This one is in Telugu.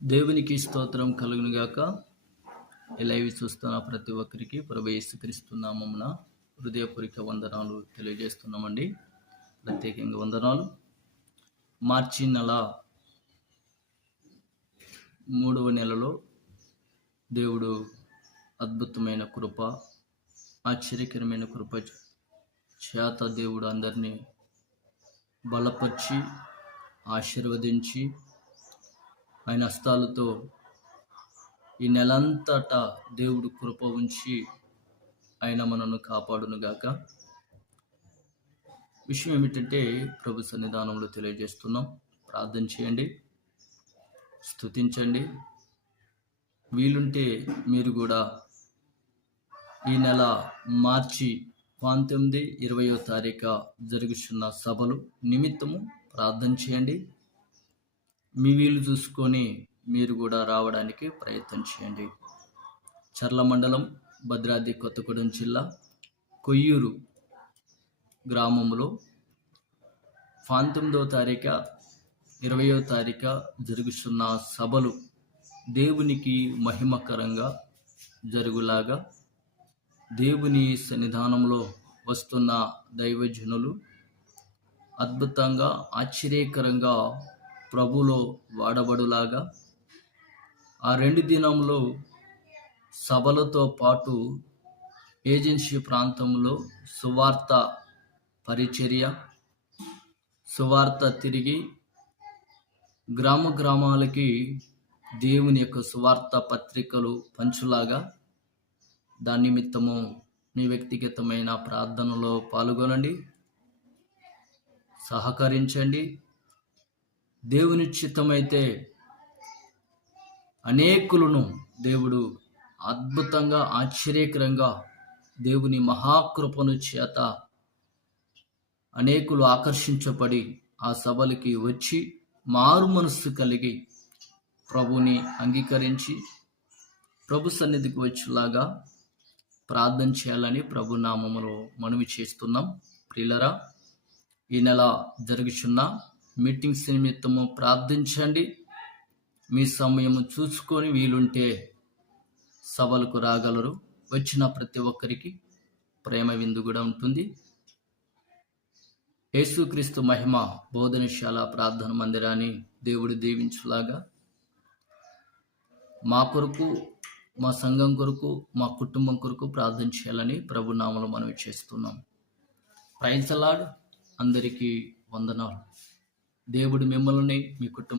దేవునికి స్తోత్రం కలుగును గాక. ఈ లైవ్ చూస్తున్న ప్రతి ఒక్కరికి ప్రభు యేసుక్రీస్తు నామమున హృదయపూర్వక వందనాలు తెలియజేస్తున్నామండి. ప్రత్యేకంగా వందనాలు. మార్చి నెల 3వ నెలలో దేవుడు అద్భుతమైన కృప, ఆశ్చర్యకరమైన కృప చేత దేవుడు అందరినీ బలపరిచి ఆశీర్వదించి ఆయన హస్తాలతో ఈ నెలంతటా దేవుడు కృప ఉంచి ఆయన మనను కాపాడునుగాక. విషయం ఏమిటంటే ప్రభు సన్నిధానంలో తెలియజేస్తున్నాం. ప్రార్థన చేయండి, స్తుతించండి. వీలుంటే మీరు కూడా ఈ నెల మార్చి 19, 20వ తారీఖు జరుగుతున్న సభలు నిమిత్తము ప్రార్థన చేయండి. మీ వీలు చూసుకొని మీరు కూడా రావడానికి ప్రయత్నం చేయండి. చర్ల మండలం, భద్రాద్రి కొత్తగూడెం జిల్లా, కొయ్యూరు గ్రామంలో 19వ తారీఖు, 20వ తారీఖు జరుగుతున్న సభలు దేవునికి మహిమకరంగా జరుగులాగా దేవుని సన్నిధానంలో వస్తున్న దైవజనులు అద్భుతంగా ఆశ్చర్యకరంగా ప్రభులో వాడబడులాగా ఆ 2 దినంలో సభలతో పాటు ఏజెన్సీ ప్రాంతంలో సువార్త పరిచర్య, సువార్త తిరిగి గ్రామాలకి దేవుని యొక్క సువార్త పత్రికలు పంచులాగా దాని నిమిత్తము మీ వ్యక్తిగతమైన ప్రార్థనలో పాల్గొనండి, సహకరించండి. దేవుని చిత్తమైతే అనేకులను దేవుడు అద్భుతంగా ఆశ్చర్యకరంగా దేవుని మహాకృపను చేత అనేకులు ఆకర్షించబడి ఆ సభలకి వచ్చి మారు మనస్సు కలిగి ప్రభుని అంగీకరించి ప్రభు సన్నిధికి వచ్చేలాగా ప్రార్థన చేయాలని ప్రభు నామములో మనవి చేస్తున్నాం. ప్రియులరా, ఈ నెల జరుగుతున్న మీటింగ్స్ నిమిత్తము ప్రార్థించండి. మీ సమయము చూసుకొని వీలుంటే సభలకు రాగలరు. వచ్చిన ప్రతి ఒక్కరికి ప్రేమ విందు కూడా ఉంటుంది. యేసుక్రీస్తు మహిమ బోధనశాల ప్రార్థన మందిరాన్ని దేవుడు దీవించులాగా మా కొరకు, మా సంఘం కొరకు, మా కుటుంబం కొరకు ప్రార్థన చేయాలని ప్రభు నామములో మనవి చేస్తున్నాం. Praise the Lord. అందరికీ వందనాలు. దేవుడు మిమ్మల్ని, మీ కుటుంబం